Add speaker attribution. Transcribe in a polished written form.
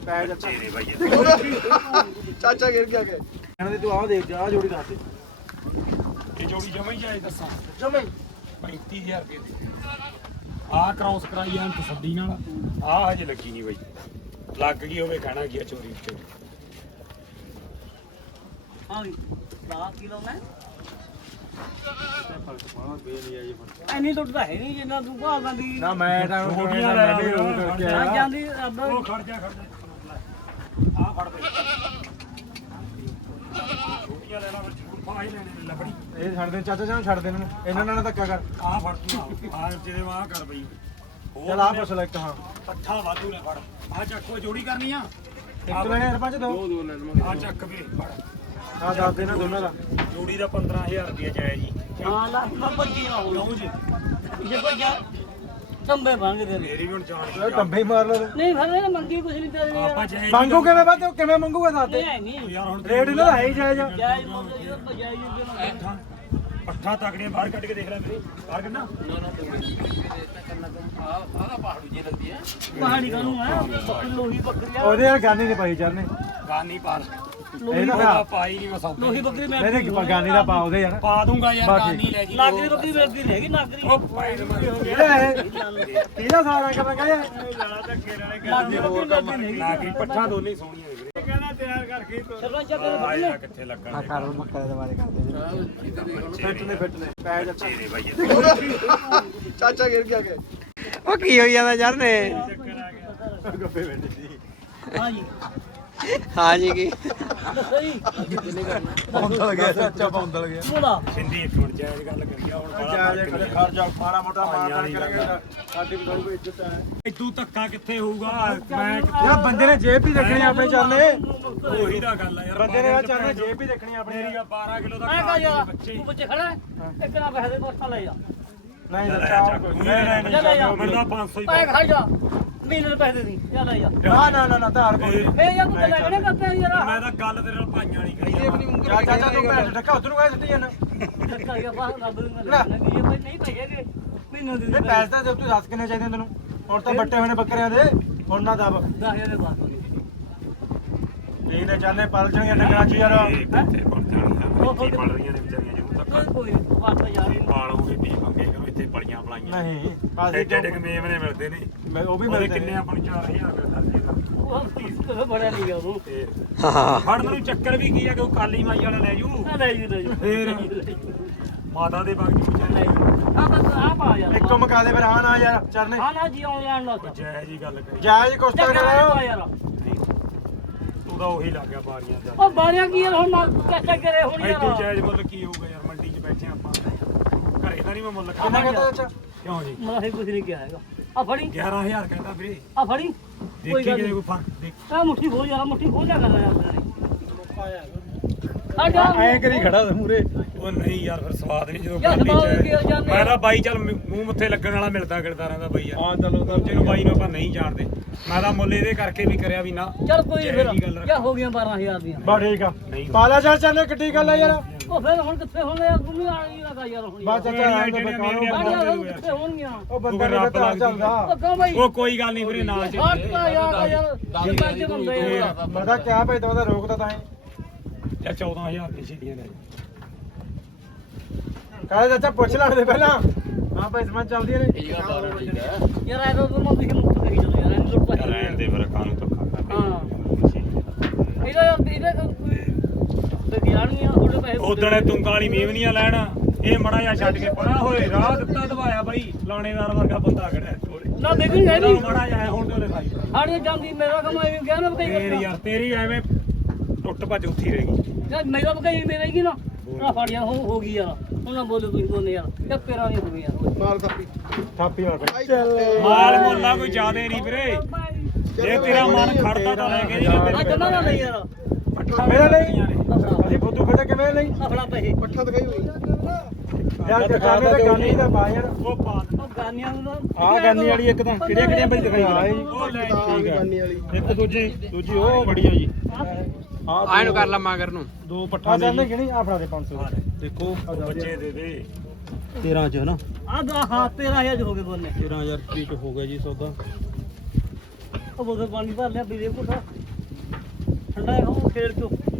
Speaker 1: ਬੱਚੇ ਨੇ ਬਾਈ
Speaker 2: ਚਾਚਾ ਗਿਰ ਗਿਆ ਕਿ
Speaker 3: ਇਹਨਾਂ ਦੇ ਤੂੰ ਆਹ ਦੇਖ ਜਾ ਜੋੜੀ ਦੱਸ
Speaker 1: ਇਹ ਜੋੜੀ ਜਮਾ ਹੀ ਜਾਏ ਦੱਸਾਂ
Speaker 3: ਜਮੇ
Speaker 1: 35000 ਰੁਪਏ ਦੀ ਆਹ ਕ੍ਰਾਸ ਕਰਾਈ ਆਂ ਤਸੱਦੀ ਨਾਲ ਆਹ ਹਜੇ ਲੱਗੀ ਨਹੀਂ ਬਾਈ ਲੱਗ ਗਈ ਹੋਵੇ ਕਹਿਣਾ ਕੀ ਚੋਰੀ ਚੋਰੀ
Speaker 4: ਹਾਂ 10 ਕਿਲੋ ਮੈਂ
Speaker 3: ਐਨੀ
Speaker 4: ਟੁੱਟ ਤਾਂ ਹੈ ਨਹੀਂ ਜਿੰਨਾ ਤੂੰ ਭਾਲਦਾ ਦੀ
Speaker 3: ਨਾ ਮੈਂ ਤਾਂ
Speaker 1: ਛੋਟੀਆਂ ਲੈ
Speaker 3: ਕਰਕੇ
Speaker 4: ਨਾ
Speaker 3: ਆਇਆ
Speaker 4: ਜਾਂਦੀ ਅੱਬਾ
Speaker 1: ਉਹ ਖੜ ਜਾ ਆਹ ਫੜ ਦੇ ਛੋਟੀਆਂ ਲੈਣਾ ਫਿਰ ਜ਼ਰੂਰ ਪਾ ਹੀ ਲੈਣੇ ਨੇ ਲੱਭੜੀ
Speaker 3: ਇਹ ਛੱਡ ਦੇ ਚਾਚਾ ਜਾਨ ਛੱਡ ਦੇ ਇਹਨਾਂ ਨਾਲ ਧੱਕਾ ਕਰ
Speaker 1: ਆਹ ਫੜ ਤੂੰ ਆਹ ਜਿਹਦੇ ਵਾਹ ਕਰ ਬਈ
Speaker 3: ਚਲ ਆ ਪੁੱਛ ਲੈ ਇੱਕ ਹਾਂ
Speaker 1: ਪੱਠਾ ਵਾਧੂ ਨੇ ਫੜ ਆਹ ਚੱਕੋ ਜੋੜੀ ਕਰਨੀ ਆ
Speaker 3: ਇੱਕ ਲੈਣੇ ਸਰਪੰਚ ਦੋ
Speaker 1: ਆਹ ਚੱਕ ਵੀ ਫੜ
Speaker 3: ਆ ਦੱਸ ਦੇ ਨਾ ਦੋਨਾਂ ਦਾ
Speaker 1: ਜੋੜੀ ਦਾ 15000 ਰੁਪਏ ਜਾਇਆ ਜੀ
Speaker 4: ਹਾਂ ਲਾ ਮੈਂ ਬੱਜੀ ਨਾ ਹੋ
Speaker 1: ਲਓ ਜੀ
Speaker 4: ਜੇ ਕੋਈ ਜਾ ਤੰਬੇ ਮੰਗਦੇ ਨੇ
Speaker 1: ਮੇਰੀ ਵੀ ਹੁਣ ਜਾਣ
Speaker 3: ਓਏ ਟੰਬੇ ਹੀ ਮਾਰ ਲੈ
Speaker 4: ਨਹੀਂ ਫਿਰ ਇਹਨੇ ਮੰਗੀ ਕੁਛ ਨਹੀਂ ਤੇਰੇ
Speaker 1: ਆਪਾਂ ਜਾਇਜ਼
Speaker 3: ਮੰਗੂ ਕਿਵੇਂ ਬਾਤ ਕਿਵੇਂ ਮੰਗੂਗਾ ਦੱਸ ਦੇ
Speaker 4: ਨਹੀਂ ਨਹੀਂ
Speaker 1: ਯਾਰ ਹੁਣ
Speaker 4: तो
Speaker 1: ਰੇਟ
Speaker 3: ਇਹਨਾਂ ਦਾ ਹੈ ਹੀ ਜਾਇਜ਼
Speaker 4: ਜਾਇਜ਼ ਮੰਗਦੇ ਜਦੋਂ ਬਜਾਈ ਜੀ
Speaker 1: ਪੱਠਾ ਤਕੜੀਆਂ ਬਾਹਰ ਕੱਢ ਕੇ ਦੇਖ ਲੈ ਮੇਰੇ ਬਾਹਰ ਕੱਢਣਾ
Speaker 4: ਪਹਾੜੀ ਕਾਨੂੰ ਆ ਲੋਹੀ ਬੱਕਰੀ ਆ
Speaker 3: ਉਹਦੇ ਯਾਰ ਗਾਨੀ ਨਹੀਂ ਪਾਈ ਚਰਨੇ
Speaker 1: ਗਾਨੀ ਪਾਰ
Speaker 3: ਇਹ
Speaker 1: ਉਹਦਾ
Speaker 3: ਤਾਂ
Speaker 1: ਪਾਈ ਨਹੀਂ ਮੈਂ ਸੌਦਾ
Speaker 4: ਲੋਹੀ ਬੱਕਰੀ ਮੈਂ
Speaker 3: ਨਹੀਂ ਨਹੀਂ ਗਾਨੀ ਦਾ ਪਾ ਉਹਦੇ ਯਾਰ
Speaker 1: ਪਾ ਦੂੰਗਾ ਯਾਰ
Speaker 3: ਬਾਕੀ।
Speaker 1: ਗਾਨੀ ਲੈ ਜੀ
Speaker 4: ਨਾਗਰੀ ਬੱਕਰੀ ਵੇਚਦੀ ਰਹੇਗੀ ਨਾਗਰੀ
Speaker 1: ਉਹ ਪਾਈ ਦੂੰਗਾ
Speaker 3: ਕਿਹੜਾ ਇਹ ਕਿਹਦਾ ਸਾਰਾ ਕਰਨਾ ਕਹਿੰਦਾ
Speaker 4: ਨਾਗਰੀ ਬੱਕਰੀ ਵੇਚਦੀ ਰਹੇਗੀ
Speaker 1: ਨਾ ਕਿ ਪੱਠਾ ਦੋਨੇ ਸੋਹਣੀਆਂ ਨੇ ਵੀਰੇ ਕਹਿੰਦਾ ਤਿਆਰ ਕਰਕੇ
Speaker 4: ਸਰਪੰਚ ਤੇਰੇ
Speaker 1: ਆਹ
Speaker 4: ਬੱਕਰੀ
Speaker 1: ਕਿੱਥੇ ਲੱਗਣ
Speaker 3: ਕਰ ਮੱਕਾ ਦੇ ਬਾਰੇ ਕਰਦੇ ਫਿੱਟ ਨੇ ਪੈ ਜਾ
Speaker 1: ਬੱਚੇ ਨੇ ਬਾਈ
Speaker 2: ਚਾਚਾ ਗਿਰ ਗਿਆ ਕਿ
Speaker 5: ਉਹ ਕੀ ਹੋਈ ਜਾਂਦਾ ਯਾਰ ਨੇ
Speaker 3: ਗੱਪੇ ਬੈਠੀ ਸੀ
Speaker 4: ਹਾਂ ਜੀ
Speaker 5: ਹਾਂ ਜੀ ਕੀ
Speaker 4: ਦੱਸੋ ਜੀ
Speaker 3: ਪੌਂਦਲ ਗਿਆ ਚਾਚਾ ਪੌਂਦਲ ਗਿਆ
Speaker 4: ਬੋਲਾ
Speaker 1: ਸਿੰਧੀ ਇੱਕ ਮਿੰਟ ਜਾਇਜ਼ ਗੱਲ ਕਰੀਆ ਹੁਣ
Speaker 3: ਜਾ ਜਾ ਕਦੇ ਖਰਚਾ ਮਾੜਾ ਮੋਟਾ ਮਾਰ ਕਰਾਂਗੇ ਸਾਡੀ ਵੀ ਕੋਈ ਇੱਜ਼ਤ ਹੈ
Speaker 1: ਤੂੰ ਧੱਕਾ ਕਿੱਥੇ ਹੋਊਗਾ ਮੈਂ
Speaker 3: ਯਾਰ ਬੰਦੇ ਨੇ ਜੇਬ ਵੀ ਦੇਖਣੀ ਆਪਣੇ ਚਰਨੇ
Speaker 1: ਉਹੀ ਦਾ ਗੱਲ ਆ ਯਾਰ
Speaker 3: ਬੰਦੇ ਨੇ ਆ ਚਰਨੇ ਜੇਬ ਵੀ ਦੇਖਣੀ ਆਪਣੀ
Speaker 1: ਮੇਰੀ ਆ 12 ਕਿਲੋ ਦਾ
Speaker 4: ਮੈਂ ਕਹਾ ਯਾਰ
Speaker 1: ਬੱਚੇ
Speaker 4: ਤੂੰ ਬੱਚੇ ਖੜਾ ਹੈ ਇੱਕ ਨਾ ਪੈਸੇ ਦੇ ਕੋਸਾ ਲੈ ਜਾ
Speaker 3: ਨਹੀਂ ਚਾਚਾ
Speaker 1: ਮੈਨੂੰ ਤਾਂ 500 ਹੀ
Speaker 4: ਪੈਸੇ ਖਾ ਜਾ ਮਹੀਨੇ ਦੇ ਪੈਸੇ ਦੇ ਜਾ ਲੈ ਜਾ
Speaker 3: ਨਾ ਧਾਰ ਕੋਈ
Speaker 4: ਫੇਰ ਯਾਰ ਤੂੰ ਤਾਂ ਲੱਗਣੇ ਕਰਦਾ ਯਾਰ
Speaker 1: ਮੈਂ ਤਾਂ ਗੱਲ ਤੇਰੇ ਨਾਲ ਭਾਈਆਂ ਨਹੀਂ ਕਰੀ
Speaker 3: ਚਾਚਾ ਤੂੰ ਭੈਣ ਢੱਕਾ ਉਧਰ ਨੂੰ ਗਏ ਸਿੱਟੀ ਜਾਣਾ
Speaker 4: ਧੱਕਾ ਗਿਆ ਬਾਹਰ ਰੱਬ ਨੂੰ ਲੱਗਣੇ ਇਹ ਨਹੀਂ ਪੈਗੇ ਮਹੀਨੇ ਦੇ
Speaker 3: ਇਹ ਪੈਸੇ ਤਾਂ ਤੂੰ ਦੱਸ ਕਿੰਨੇ ਚਾਹੀਦੇ ਤੈਨੂੰ ਹੁਣ ਤਾਂ ਬੱਟੇ ਹੋਏ ਨੇ ਬੱਕਰਿਆਂ ਦੇ ਹੁਣ ਨਾ ਦਬ
Speaker 4: 10000 ਦੇ ਬਾਅਦ
Speaker 3: ਇਹ ਨੇ ਜਾਣੇ ਪਲ ਜਾਣਗੇ ਡੰਗਰਾਂ ਚ ਯਾਰ
Speaker 1: ਕਿੱਥੇ ਪੜ ਜਾਣੀਆਂ ਕੀ ਪੜ ਰਹੀਆਂ ਨੇ ਵਿਚਾਰੀਆਂ ਜਿਹਨੂੰ ਧੱਕਾ
Speaker 4: ਕੋਈ ਬਾਤ ਯਾਰ
Speaker 1: ਪਾਲੋਗੇ ਵੀ ਮੰਗੇ ਕਰੋ ਇੱਥੇ ਪਲੀਆਂ ਪਲਾਈਆਂ
Speaker 3: ਨਹੀਂ
Speaker 1: ਐਡੇ ਐਡੇ ਮੇਮ ਨੇ ਮਿਲਦੇ ਨੇ
Speaker 3: ਉਹ ਵੀ
Speaker 1: ਉਹਦੇ
Speaker 3: ਮਿਲਦੇ
Speaker 1: ਕਿੰਨੇ ਆਪਾਂ ਨੂੰ 4000 ਮਿਲਦਾ ਸੀ
Speaker 4: ਉਹ ਬੜਾ ਨਹੀਂ ਗਿਆ ਉਹ
Speaker 1: ਤੇ
Speaker 5: ਹਾਂ
Speaker 1: ਫੜਨ ਨੂੰ ਚੱਕਰ ਵੀ ਕੀ ਆ ਕਿ ਉਹ ਕਾਲੀ ਮਾਈ ਵਾਲਾ ਲੈ ਜੂ
Speaker 4: ਨਾ ਲੈ ਜੀ ਲੈ ਜੀ
Speaker 1: ਫੇਰ ਮਾਤਾ ਦੇ ਬਾਗ ਜੀ ਵਿਚਾਰੇ
Speaker 4: ਆ ਬਸ ਆ ਪਾ ਯਾਰ
Speaker 3: ਇੱਕੋ ਮਕਾ ਦੇ ਫਿਰ ਹਾਂ ਨਾ ਯਾਰ ਚਰਨੇ
Speaker 4: ਹਾਂ ਨਾ ਜੀ ਆਨਲਾਈਨ ਲਾ
Speaker 1: ਜੈ ਜੀ ਗੱਲ ਕਰੀ
Speaker 3: ਜਾਇਜ਼ ਕੁਛ ਤਾਂ ਕਰੋ
Speaker 4: ਯਾਰ
Speaker 1: ਤੂੰ ਤਾਂ ਉਹੀ ਲੱਗ ਗਿਆ ਬਾਰੀਆਂ ਦਾ
Speaker 4: ਉਹ ਬਾਰਿਆਂ ਕੀ ਯਾਰ ਹੁਣ ਚਾਚਾ ਕਰੇ ਹੁਣ
Speaker 1: ਐਡੂ
Speaker 4: ਯਾਰ
Speaker 1: ਜਾਇਜ਼ ਮੁੱਲ ਕੀ ਹੋਊਗਾ ਯਾਰ ਮੰਡੀ 'ਚ ਬੈਠੇ ਆਪਾਂ ਘਰੇ ਤਾਂ ਨਹੀਂ ਮੈਂ ਮੁੱਲ
Speaker 3: ਕਿੰਨਾ
Speaker 1: ਕਰਦਾ
Speaker 3: ਕਹਿੰਦਾ ਚਾਚਾ
Speaker 1: ਕਿਉਂ ਜੀ
Speaker 4: ਮੈਂ ਕੁਝ ਨਹੀਂ ਕਿਹਾ ਹੈਗਾ ਆ ਫੜੀ
Speaker 1: 11000 ਕਹਿੰਦਾ ਵੀਰੇ
Speaker 4: ਆ ਫੜੀ
Speaker 1: ਦੇਖੀ
Speaker 4: ਕੋਈ ਗੱਲ
Speaker 1: ਕਿਤੇ
Speaker 4: ਨਹੀਂ
Speaker 1: ਕੋਈ ਫਰਕ ਦੇਖ
Speaker 4: ਆ ਮੁੱਠੀ ਖੋਲ ਯਾਰ ਮੁੱਠੀ ਖੋਲ ਜਾ ਕਰਨਾ ਯਾਰ ਆ ਜਾ
Speaker 3: ਐਂ ਕਰੀ ਖੜਾ ਮੂਰੇ
Speaker 1: ਉਹ ਨਹੀਂ ਯਾਰ ਫਿਰ ਸਵਾਦ ਨਹੀਂ ਜਦੋਂ
Speaker 4: ਯਾਰ
Speaker 1: ਮੰਡੀ
Speaker 4: ਸਵਾਦ ਕੀ
Speaker 1: 'ਚ
Speaker 4: ਜਾਂਦੇ
Speaker 1: ਮੈਂ ਤਾਂ ਬਾਈ ਚੱਲ ਮੂੰਹ ਮੱਥੇ ਲੱਗਣ ਵਾਲਾ ਮਿਲਦਾ ਗਿਲਦਾ ਰਹਿੰਦਾ ਬਾਈ ਯਾਰ
Speaker 3: ਹਾਂ ਚਲੋ
Speaker 1: ਜਿਹਨੂੰ ਬਾਈ ਨੂੰ ਆਪਾਂ ਨਹੀਂ ਜਾਣਦੇ ਮੈਂ ਤਾਂ ਮੁੱਲ ਇਹਦੇ ਕਰਕੇ ਵੀ ਕਰਿਆ ਵੀ ਨਾ
Speaker 4: ਚੱਲ ਕੋਈ ਨੀ
Speaker 1: ਜੈ ਜੀ ਗੱਲ
Speaker 4: ਫਿਰ
Speaker 1: ਰੱਖ।
Speaker 4: ਕਿਆ ਹੋ ਗਿਆ 12000 ਦੀਆਂ
Speaker 3: ਬਾ ਠੀਕ ਆ
Speaker 1: ਨਹੀਂ
Speaker 3: ਪਾਲਾ ਚੱਲ ਚੱਲੇ ਕਿੱਡੀ ਗੱਲ ਆ ਯਾਰ
Speaker 4: ਉਹ ਫਿਰ ਹੁਣ ਕਿੱਥੇ ਹੋਣੇ ਯਾਰ ਤੂੰ ਵੀ ਆ ਨਹੀਂ ਲਗਾ ਯਾਰ ਹੁਣ
Speaker 3: ਬਾ ਚਾਚਾ ਆਂ ਦੇ ਬਕਾਉਂ
Speaker 4: ਯਾਰ ਕਿੱਥੇ ਹੋਣਗੀਆਂ
Speaker 3: ਉਹ ਬੰਦਾ ਨੇ ਤਾਂ ਚੱਲਦਾ
Speaker 4: ਉਹ ਕਹੋ ਬਾਈ
Speaker 1: ਉਹ ਕੋਈ ਗੱਲ ਨਹੀਂ ਵੀਰੇ ਨਾਲ ਚੱਲ
Speaker 4: ਹਟਦਾ ਯਾਰ ਸਰਪੰਚ ਬੰਦੇ ਯਾਰ
Speaker 3: ਮੈਂ ਤਾਂ ਕਿਆ ਭੇਜਦਾ ਉਹਦਾ ਰੋਕਦਾ ਤਾਂ
Speaker 1: ਜਾਂ 14000 ਦੀ ਛੇੜੀਆਂ ਲੈ
Speaker 3: ਕਾਹਦੇ ਚਾਚਾ ਪੁੱਛ ਲੈਂਦੇ ਪਹਿਲਾਂ ਹਾਂ ਭਾਈ ਸਮਾਂ ਚੱਲਦੀਆਂ ਨੇ
Speaker 4: ਯਾਰ ਐ ਤਾਂ ਮੈਂ ਵੀ ਮੁਕਤ ਕਰੀ ਜਾਂਦਾ ਯਾਰ ਇਹਨੂੰ ਲੁੱਟ
Speaker 1: ਯਾਰ ਰਹਿਣ ਦੇ ਫਿਰ ਕਾਨੂੰ ਧੱਕਾ ਕਰ
Speaker 4: ਹਾਂ ਇਹਦਾ ਤੇ ਗਿਆਨੀਆਂ ਥੋੜੇ ਪੈਸੇ
Speaker 1: ਉਦਣੇ ਤੁੰਗਾ ਵਾਲੀ ਮੇਵਨੀਆਂ ਲੈਣ ਇਹ ਮੜਾ ਜਾਂ ਛੱਡ ਕੇ ਪਰਾਂ ਹੋਏ ਰਾਹ ਦਿੱਤਾ ਦਵਾਇਆ ਬਾਈ ਲਾਣੇਦਾਰ ਵਰਗਾ ਬੰਦਾ ਖੜਿਆ
Speaker 4: ਨਾ ਦੇਖੀ ਹੈ ਨਹੀਂ
Speaker 1: ਮੜਾ ਜਾ ਹੁਣ ਤੇ ਉਹਦੇ ਭਾਈ
Speaker 4: ਹਾੜੇ ਜਾਂਦੀ ਮੇਰਾ ਕੰਮ ਐਵੇਂ ਗਿਆ ਨਾ ਬਈ
Speaker 1: ਤੇਰੀ ਯਾਰ ਤੇਰੀ ਐਵੇਂ ਟੁੱਟ ਭੱਜ ਉੱਥੀ ਰਹਿ ਗਈ
Speaker 4: ਯਾਰ ਮੇਰਾ ਬਕਾਈ ਮੇਰੇ ਹੈਗੀ ਨਾ ਨਾ ਫੜਿਆ ਹੋ ਗਈ ਯਾਰ ਉਹਨਾਂ ਬੋਲੇ ਤੁਸੀਂ ਦੋਨੇ ਯਾਰ ਤੇ ਤੇਰਾ ਨਹੀਂ ਹੋ ਗਿਆ ਯਾਰ
Speaker 2: ਮਾਰ ਥਾਪੀ
Speaker 3: ਥਾਪੀ ਮਾਰ ਭਾਈ
Speaker 1: ਮਾਲ ਮੁੱਲਾ ਕੋਈ ਜ਼ਿਆਦੇ ਨਹੀਂ ਵੀਰੇ ਜੇ ਤੇਰਾ ਮਨ ਖੜਦਾ ਤਾਂ ਲੈ ਕੇ ਜੀ
Speaker 4: ਆ ਜਮਾ ਨਾ ਲਈ ਯਾਰ
Speaker 3: ਮੇਰਾ ਲਈ ਅਸੀਂ ਫੁੱਦੂ ਖੜਾ ਕਿਵੇਂ ਲਈ
Speaker 4: ਅਫੜਾ ਪੈਸੇ
Speaker 2: ਪੱਠਾ ਦਿਖਾਈ ਹੋਈ
Speaker 3: ਯਾਰ ਚਾਚਾ ਨੇ ਗਾਨੀ ਦਾ ਪਾ ਯਾਰ
Speaker 1: ਉਹ ਪਾ
Speaker 4: ਉਹ ਗਾਨੀਆਂ ਨੂੰ
Speaker 3: ਆ ਗਾਨੀ ਵਾਲੀ ਇੱਕ ਤਾਂ ਕਿਹੜੀਆਂ ਕਿਹੜੀਆਂ ਬਈ ਦਿਖਾਈ
Speaker 1: ਉਹ ਲੈ
Speaker 2: ਠੀਕ ਹੈ ਗਾਨੀ ਵਾਲੀ
Speaker 3: ਇੱਕ ਦੂਜੀ ਉਹ ਬੜੀ ਆ ਜੀ
Speaker 5: ਆਏ ਨੂੰ ਕਰ ਲਾ ਮਾਗਰ ਨੂੰ
Speaker 1: ਦੋ
Speaker 3: ਆ
Speaker 1: ਪੱਠਾ
Speaker 3: ਜਾਂਦੇ ਕਿਹੜੀ ਆ ਫੜਾ ਦੇ 500
Speaker 1: ਦੇਖੋ ਬੱਚੇ ਦੇ ਦੇ
Speaker 3: 13 ਚ ਨਾ
Speaker 4: ਆ ਦਾ ਹਾਂ 13000 ਹੋ ਗਏ ਬੋਲੇ
Speaker 3: 13000 ਰੁਪਏ ਚ ਹੋ ਗਿਆ ਜੀ ਸੌਦਾ
Speaker 4: ਉਹ ਬੋਤਲ ਪਾਣੀ ਭਰ ਲਿਆ ਪੀ ਦੇ ਪੁੱਤ ਠੰਡਾ ਹੈ ਉਹ ਖੇਡ ਚੋ